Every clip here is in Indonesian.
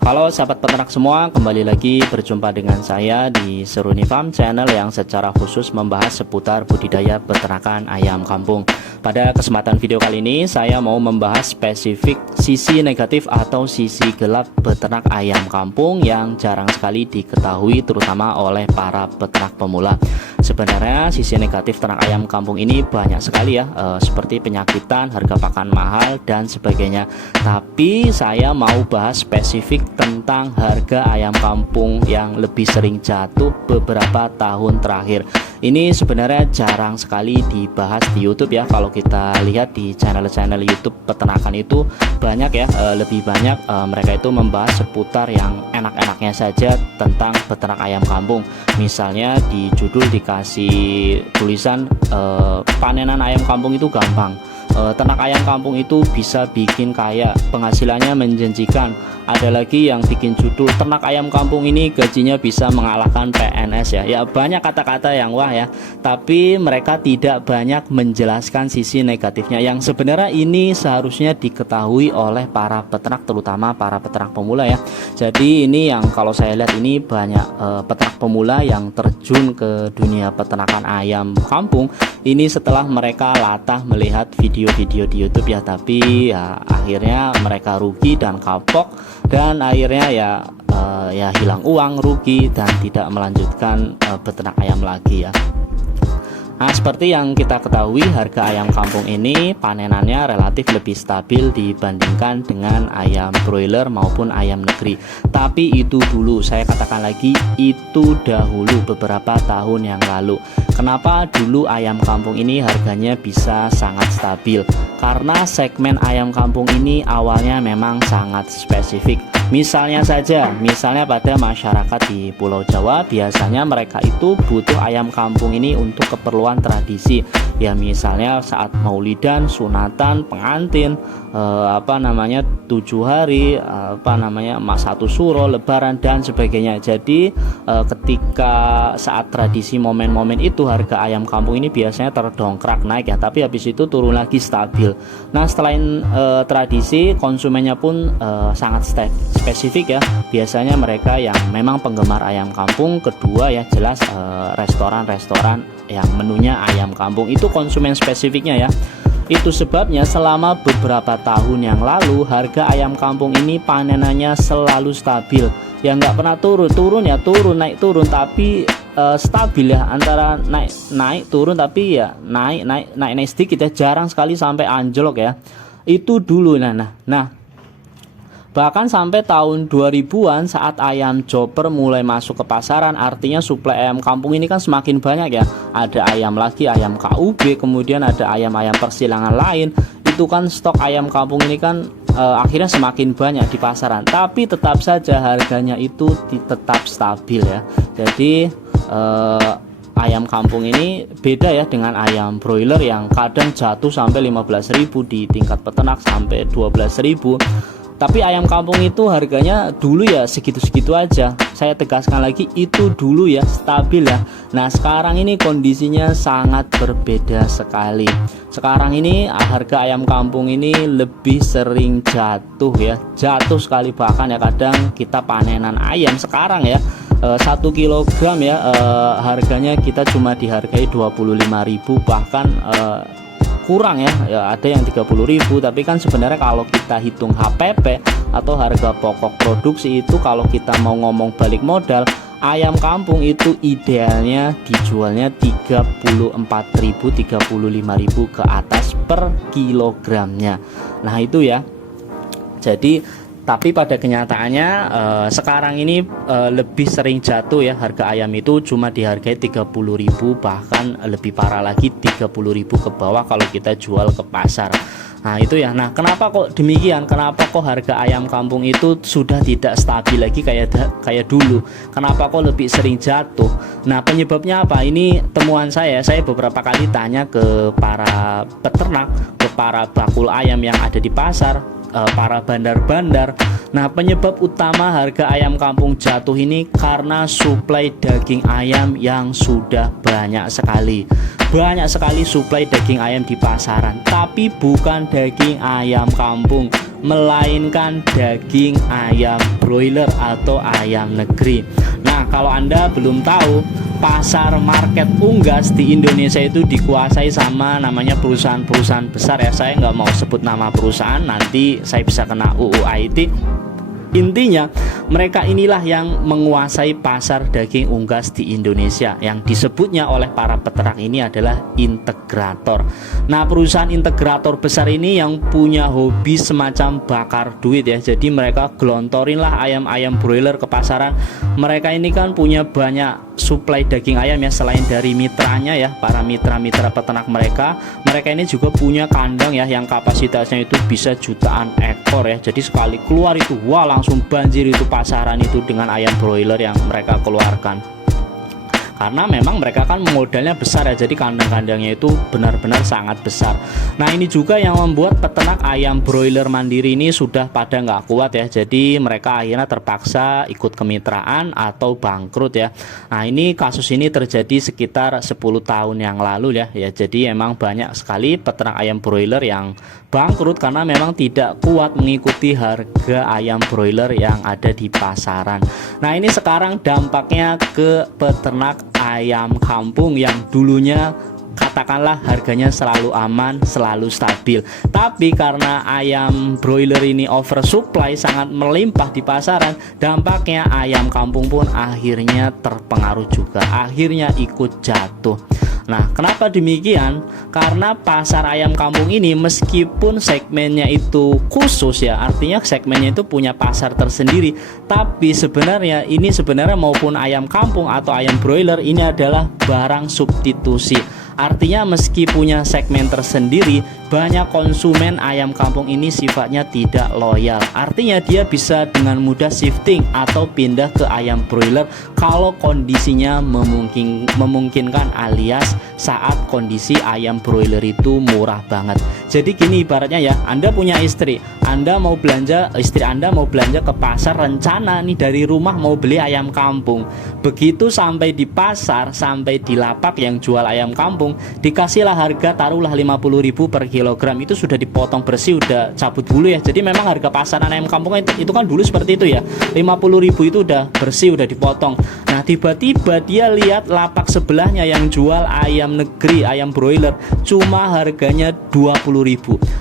Halo sahabat peternak semua, kembali lagi berjumpa dengan saya di Seruni Farm Channel yang secara khusus membahas seputar budidaya peternakan ayam kampung. Pada kesempatan video kali ini saya mau membahas spesifik sisi negatif atau sisi gelap peternak ayam kampung yang jarang sekali diketahui terutama oleh para peternak pemula. Sebenarnya sisi negatif ternak ayam kampung ini banyak sekali ya, seperti penyakitan, harga pakan mahal dan sebagainya. Tapi saya mau bahas spesifik tentang harga ayam kampung yang lebih sering jatuh beberapa tahun terakhir. Ini sebenarnya jarang sekali dibahas di YouTube ya. Kalau kita lihat di channel-channel YouTube peternakan itu banyak ya, lebih banyak mereka itu membahas seputar yang enak-enaknya saja tentang peternak ayam kampung. Misalnya di judul dikasih tulisan panenan ayam kampung itu gampang, ternak ayam kampung itu bisa bikin kaya, penghasilannya menjanjikan. Ada lagi yang bikin judul ternak ayam kampung ini gajinya bisa mengalahkan PNS ya. Ya banyak kata-kata yang wah ya, tapi mereka tidak banyak menjelaskan sisi negatifnya yang sebenarnya ini seharusnya diketahui oleh para peternak, terutama para peternak pemula ya. Jadi ini yang kalau saya lihat ini banyak peternak pemula yang terjun ke dunia peternakan ayam kampung ini setelah mereka latah melihat video-video di YouTube ya, tapi ya akhirnya mereka rugi dan kapok dan akhirnya ya hilang uang, rugi dan tidak melanjutkan peternak ayam lagi ya. Nah, seperti yang kita ketahui harga ayam kampung ini panenannya relatif lebih stabil dibandingkan dengan ayam broiler maupun ayam negeri. Tapi itu dulu, saya katakan lagi itu dahulu beberapa tahun yang lalu. Kenapa dulu ayam kampung ini harganya bisa sangat stabil? Karena segmen ayam kampung ini awalnya memang sangat spesifik. Misalnya pada masyarakat di Pulau Jawa biasanya mereka itu butuh ayam kampung ini untuk keperluan tradisi ya, misalnya saat maulidan, sunatan, pengantin, 7 hari, satu suro, lebaran dan sebagainya. Jadi ketika saat tradisi momen-momen itu harga ayam kampung ini biasanya terdongkrak naik ya, tapi habis itu turun lagi stabil. Nah selain tradisi, konsumennya pun sangat spesifik ya, biasanya mereka yang memang penggemar ayam kampung. Kedua ya jelas restoran-restoran yang menunya ayam kampung itu konsumen spesifiknya ya. Itu sebabnya selama beberapa tahun yang lalu harga ayam kampung ini panenannya selalu stabil ya, nggak pernah turun ya, naik turun tapi stabil ya, antara naik turun tapi ya naik sedikit ya, jarang sekali sampai anjlok ya. Itu dulu. Nah bahkan sampai tahun 2000-an saat ayam chopper mulai masuk ke pasaran, artinya suplai ayam kampung ini kan semakin banyak ya. Ada ayam lagi, ayam KUB, kemudian ada ayam-ayam persilangan lain. Itu kan stok ayam kampung ini kan akhirnya semakin banyak di pasaran. Tapi tetap saja harganya itu tetap stabil ya. Jadi ayam kampung ini beda ya dengan ayam broiler yang kadang jatuh sampai 15.000, di tingkat peternak sampai 12.000. Tapi ayam kampung itu harganya dulu ya segitu-segitu aja. Saya tegaskan lagi itu dulu ya, stabil ya. Nah sekarang ini kondisinya sangat berbeda sekali. Sekarang ini harga ayam kampung ini lebih sering jatuh ya, jatuh sekali. Bahkan ya kadang kita panenan ayam sekarang ya 1 kilogram ya, harganya kita cuma dihargai 25.000, bahkan kurang ya, ada yang 30.000. Tapi kan sebenarnya kalau kita hitung HPP atau harga pokok produksi itu, kalau kita mau ngomong balik modal, ayam kampung itu idealnya dijualnya 34.000, 35.000 ke atas per kilogramnya. Nah itu ya. Jadi tapi pada kenyataannya sekarang ini lebih sering jatuh ya, harga ayam itu cuma dihargai 30.000, bahkan lebih parah lagi 30.000 ke bawah kalau kita jual ke pasar. Nah itu ya. Nah kenapa kok demikian? Kenapa kok harga ayam kampung itu sudah tidak stabil lagi kayak dulu? Kenapa kok lebih sering jatuh? Nah penyebabnya apa? Ini temuan saya beberapa kali tanya ke para peternak, ke para bakul ayam yang ada di pasar, para bandar-bandar. Nah penyebab utama harga ayam kampung jatuh ini karena suplai daging ayam yang sudah banyak sekali suplai daging ayam di pasaran, tapi bukan daging ayam kampung, melainkan daging ayam broiler atau ayam negeri. Nah, kalau Anda belum tahu, pasar market unggas di Indonesia itu dikuasai sama namanya perusahaan-perusahaan besar ya. Saya nggak mau sebut nama perusahaan, nanti saya bisa kena UU IT. Intinya mereka inilah yang menguasai pasar daging unggas di Indonesia. Yang disebutnya oleh para peternak ini adalah integrator. Nah, perusahaan integrator besar ini yang punya hobi semacam bakar duit ya. Jadi mereka gelontorin lah ayam-ayam broiler ke pasaran. Mereka ini kan punya banyak suplai daging ayam ya, selain dari mitranya ya, para mitra-mitra peternak mereka ini juga punya kandang ya yang kapasitasnya itu bisa jutaan ekor ya. Jadi sekali keluar itu wah langsung banjir itu pasaran itu dengan ayam broiler yang mereka keluarkan. Karena memang mereka kan modalnya besar ya, jadi kandang-kandangnya itu benar-benar sangat besar. Nah, ini juga yang membuat peternak ayam broiler mandiri ini sudah pada nggak kuat ya, jadi mereka akhirnya terpaksa ikut kemitraan atau bangkrut ya. Nah, ini kasus ini terjadi sekitar 10 tahun yang lalu ya. Jadi emang banyak sekali peternak ayam broiler yang bangkrut karena memang tidak kuat mengikuti harga ayam broiler yang ada di pasaran. Nah, ini sekarang dampaknya ke peternak ayam kampung yang dulunya katakanlah harganya selalu aman, selalu stabil. Tapi karena ayam broiler ini oversupply, sangat melimpah di pasaran, dampaknya ayam kampung pun akhirnya terpengaruh juga, akhirnya ikut jatuh. Nah, kenapa demikian? Karena pasar ayam kampung ini meskipun segmennya itu khusus ya, artinya segmennya itu punya pasar tersendiri, tapi sebenarnya maupun ayam kampung atau ayam broiler ini adalah barang substitusi. Artinya meski punya segmen tersendiri, banyak konsumen ayam kampung ini sifatnya tidak loyal. Artinya dia bisa dengan mudah shifting atau pindah ke ayam broiler kalau kondisinya memungkinkan, alias saat kondisi ayam broiler itu murah banget. Jadi gini ibaratnya ya, Anda punya istri, istri Anda mau belanja ke pasar, rencana nih dari rumah mau beli ayam kampung. Begitu sampai di pasar, sampai di lapak yang jual ayam kampung, dikasihlah harga taruhlah 50.000 per kilogram, itu sudah dipotong bersih, udah cabut bulu ya. Jadi memang harga pasaran ayam kampung itu kan dulu seperti itu ya, 50.000 itu udah bersih, udah dipotong. Nah, tiba-tiba dia lihat lapak sebelahnya yang jual ayam negeri, ayam broiler, cuma harganya 20.000.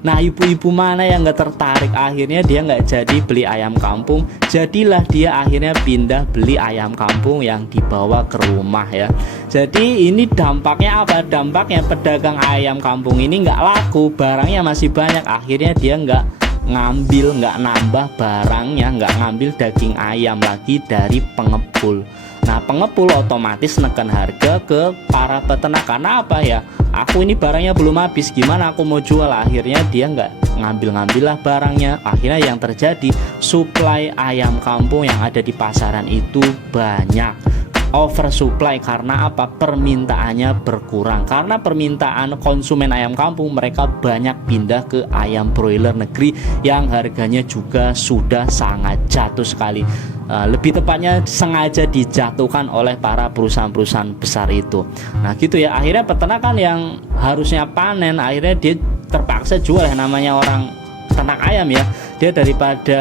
Nah, ibu-ibu mana yang nggak tertarik? Akhirnya dia nggak jadi beli ayam kampung, jadilah dia akhirnya pindah beli ayam kampung yang dibawa ke rumah ya. Jadi ini dampaknya apa? Dampaknya pedagang ayam kampung ini nggak laku, barangnya masih banyak, akhirnya dia nggak nambah barangnya, nggak ngambil daging ayam lagi dari pengepul. Nah, pengepul otomatis neken harga ke para peternak. Karena apa ya? Aku ini barangnya belum habis, gimana aku mau jual? Akhirnya dia nggak ngambil lah barangnya. Akhirnya yang terjadi, suplai ayam kampung yang ada di pasaran itu banyak oversupply. Karena apa? Permintaannya berkurang. Karena permintaan konsumen ayam kampung, mereka banyak pindah ke ayam broiler negeri yang harganya juga sudah sangat jatuh sekali. Lebih tepatnya sengaja dijatuhkan oleh para perusahaan-perusahaan besar itu. Nah gitu ya, akhirnya peternak kan yang harusnya panen, akhirnya dia terpaksa jual. Namanya orang ternak ayam ya, dia daripada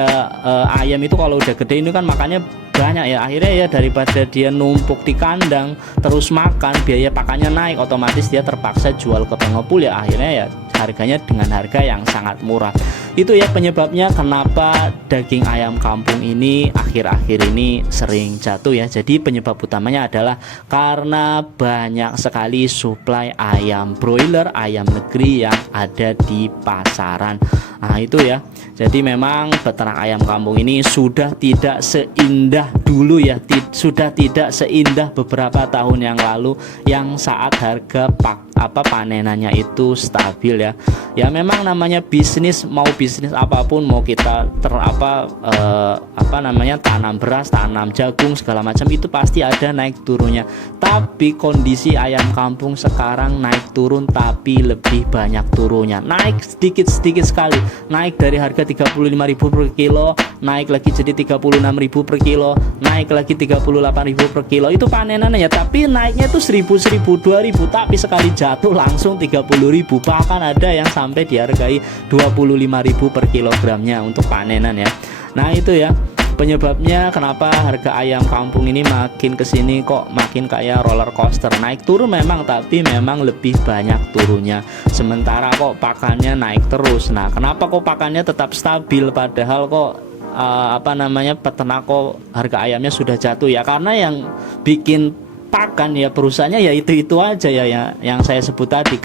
ayam itu kalau udah gede ini kan makannya banyak ya, akhirnya ya daripada dia numpuk di kandang terus makan, biaya pakannya naik, otomatis dia terpaksa jual ke pengepul ya, akhirnya ya harganya dengan harga yang sangat murah. Itu ya penyebabnya kenapa daging ayam kampung ini akhir-akhir ini sering jatuh ya. Jadi penyebab utamanya adalah karena banyak sekali suplai ayam broiler, ayam negeri yang ada di pasaran. Nah itu ya, jadi memang peternak ayam kampung ini sudah tidak seindah dulu ya, sudah tidak seindah beberapa tahun yang lalu yang saat harga panenannya itu stabil ya. Ya memang namanya bisnis, mau bisnis apapun, mau kita tanam beras, tanam jagung segala macam, itu pasti ada naik turunnya. Tapi kondisi ayam kampung sekarang naik turun, tapi lebih banyak turunnya. Naik sedikit sekali, naik dari harga 35.000 per kilo, naik lagi jadi 36.000 per kilo, naik lagi 38.000 per kilo. Itu panenannya ya, tapi naiknya itu 1.000, 2.000, tapi sekali jatuh satu langsung 30.000, bahkan ada yang sampai dihargai 25.000 per kilogramnya untuk panenan ya. Nah itu ya penyebabnya kenapa harga ayam kampung ini makin kesini kok makin kayak roller coaster, naik turun memang, tapi memang lebih banyak turunnya, sementara kok pakannya naik terus. Nah kenapa kok pakannya tetap stabil padahal kok peternak kok harga ayamnya sudah jatuh ya? Karena yang bikin pakan ya perusahaannya ya itu aja ya yang saya sebut tadi.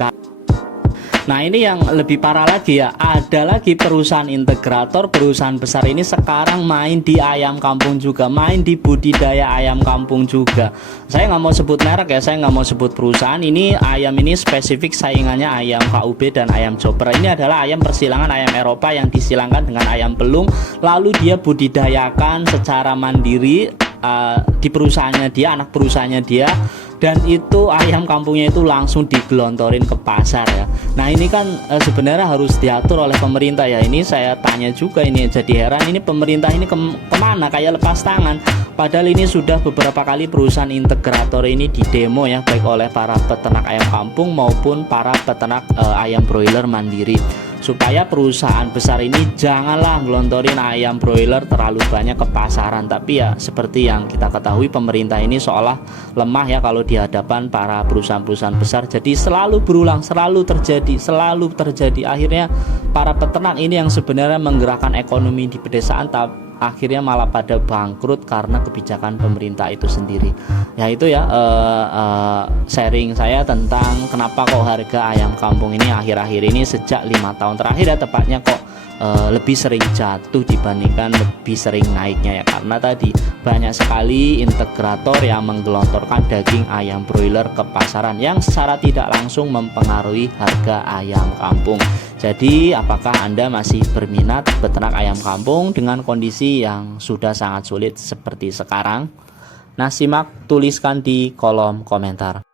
Nah ini yang lebih parah lagi ya, ada lagi perusahaan integrator, perusahaan besar ini sekarang main di ayam kampung juga, main di budidaya ayam kampung juga. Saya nggak mau sebut merek ya, saya nggak mau sebut perusahaan. Ini ayam ini spesifik saingannya ayam KUB dan ayam chopper. Ini adalah ayam persilangan ayam Eropa yang disilangkan dengan ayam pelung, lalu dia budidayakan secara mandiri di perusahaannya dia, anak perusahaannya dia, dan itu ayam kampungnya itu langsung digelontorin ke pasar ya. Nah ini kan sebenarnya harus diatur oleh pemerintah ya. Ini saya tanya juga, ini jadi heran, ini pemerintah ini kemana, kayak lepas tangan. Padahal ini sudah beberapa kali perusahaan integrator ini didemo ya, baik oleh para peternak ayam kampung maupun para peternak ayam broiler mandiri, supaya perusahaan besar ini janganlah ngelontorin ayam broiler terlalu banyak ke pasaran. Tapi ya seperti yang kita ketahui, pemerintah ini seolah lemah ya kalau di hadapan para perusahaan-perusahaan besar. Jadi selalu berulang, selalu terjadi. Akhirnya para peternak ini yang sebenarnya menggerakkan ekonomi di pedesaan, akhirnya malah pada bangkrut karena kebijakan pemerintah itu sendiri. Ya itu ya sharing saya tentang kenapa kok harga ayam kampung ini akhir-akhir ini sejak 5 tahun terakhir ya tepatnya kok lebih sering jatuh dibandingkan lebih sering naiknya ya, karena tadi banyak sekali integrator yang menggelontorkan daging ayam broiler ke pasaran yang secara tidak langsung mempengaruhi harga ayam kampung. Jadi apakah Anda masih berminat beternak ayam kampung dengan kondisi yang sudah sangat sulit seperti sekarang? Nah simak, tuliskan di kolom komentar.